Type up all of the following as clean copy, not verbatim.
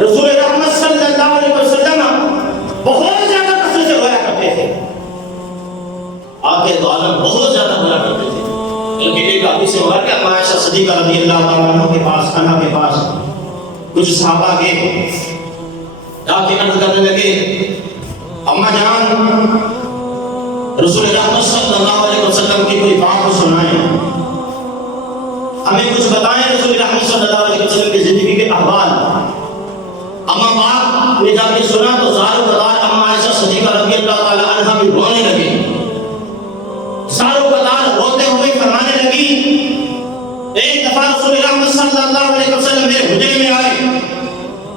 رسول رحمت صلی اللہ علیہ وسلم بہت زیادہ کثرت سے رویا کرتے تھے، آگے تو عالم بہت زیادہ رویا کرتے تھے۔ بلکہ ایک حدیث مبارکہ ہے عائشہ صدیقہ رضی اللہ تعالیٰ عنہ کے پاس، انہا کے پاس کچھ صحابہ کے جا کے عرض کرنے لگے، اماں جان رسول رحمت صلی اللہ علیہ وسلم کی کوئی بات کو سنائیں، ہمیں کچھ بتائیں رسول رحمت صلی اللہ علیہ وسلم کی زندگی کے احوال۔ اماں باپ نے جا کے سنا تو زارو قدار اماں عائشہ صدیقہ رضی اللہ تعالیٰ عنہ بھی رونے لگے، زارو قدار روتے ہوئے فرمانے لگی، ایک دفعہ رسول رحمت صلی اللہ علیہ وسلم میرے حجرے میں آئے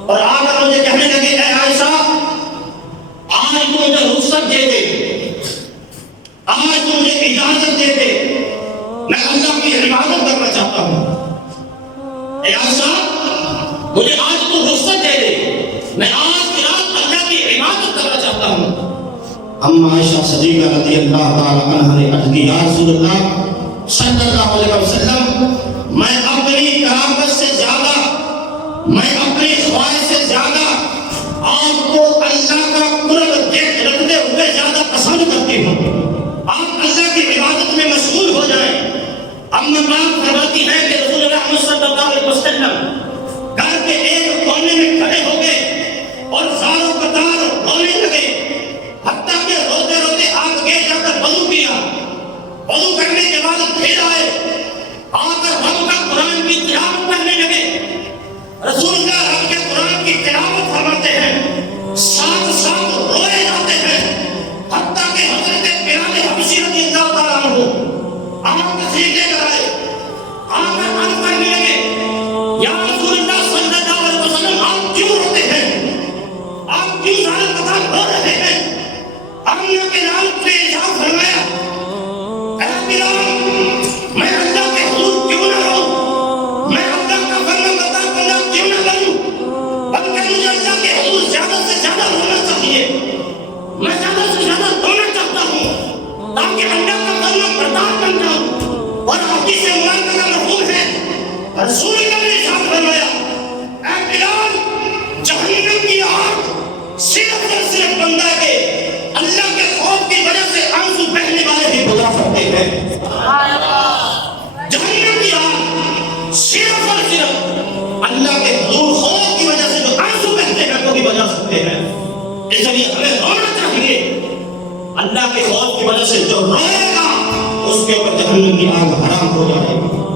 اور آ کر مجھے کہنے لگے، اے عائشہ آج تو مجھے رخصت دے دے، آج تو مجھے اجازت دے دے، میں اللہ کی عبادت کرنا چاہتا ہوں۔ اے عائشہ مجھے آج تو رخصت دے دے، میں آج کی رات اللہ کی عبادت کرنا چاہتا ہوں۔ اما عائشہ صدیقہ رضی اللہ تعالی عنہ نے عرض کی، یا رسول اللہ صلی اللہ علیہ وسلم میں اپنی کرامت سے زیادہ، میں اپنی خواہش سے زیادہ آپ کو اللہ کا قرب رکھتے ہوئے زیادہ پسند کرتی ہوں، آپ اللہ کی عبادت میں مشغول ہو جائیں۔ اما باپ فرماتی ہے کہ رسول اللہ صلی اللہ علیہ وسلم گھر کے ایک کونے میں کھڑے ہو گئے اور زاروں قطار رونے لگے، حتیٰ کہ روتے روتے آگے جا کر وضو کیا، وضو کرنے کے بعد پھر آئے، آ کر رب کا قرآن کی تلاوت کرنے لگے۔ رسول اللہ رب کے قرآن کی تلاوت فرماتے ہیں، ساتھ ساتھ روئے جاتے ہیں، حتیٰ کہ حضرت بلال حبشی رضی اللہ تعالیٰ عنہ آپ تشریف لے کر آئے، آ کر عرض کرنے لگے، یا رسول اللہ صلی اللہ علیہ وسلم آپ کیوں روتے ہیں، آپ کیوں زاروں قطار رو رہے ہیں؟ اللہ کے نام سے ارشاد فرمایا، اے بلال میں اللہ کے حضور کیوں نہ رہوں، میں اللہ کا فرمان بردار بندہ کیوں نہ بنوں، بلکہ مجھے اللہ کے حضور زیادہ سے زیادہ رونا چاہیے، میں زیادہ سے زیادہ رونا چاہتا ہوں تاکہ اللہ کا فرمان بردار بن جاؤں۔ اور حدیث مبارکہ کا مفہوم ہے، رسول اللہ نے ارشاد فرمایا، اے بلال جہنم کی آگ صرف اور صرف بندہ کے اللہ کے خوف کی وجہ سے آنسو بہنے والے ہی بجھا سکتے ہیں۔ جہنم کی آگ صرف اور صرف اللہ کے حضور خوف کی وجہ سے جو آنسو بہتے ہیں وہ بھی بجھا سکتے ہیں۔ اس لیے ہمیں رونا چاہیے، اللہ کے خوف کی وجہ سے جو روئے گا اس کے اوپر جہنم کی آگ حرام ہو جائے گی۔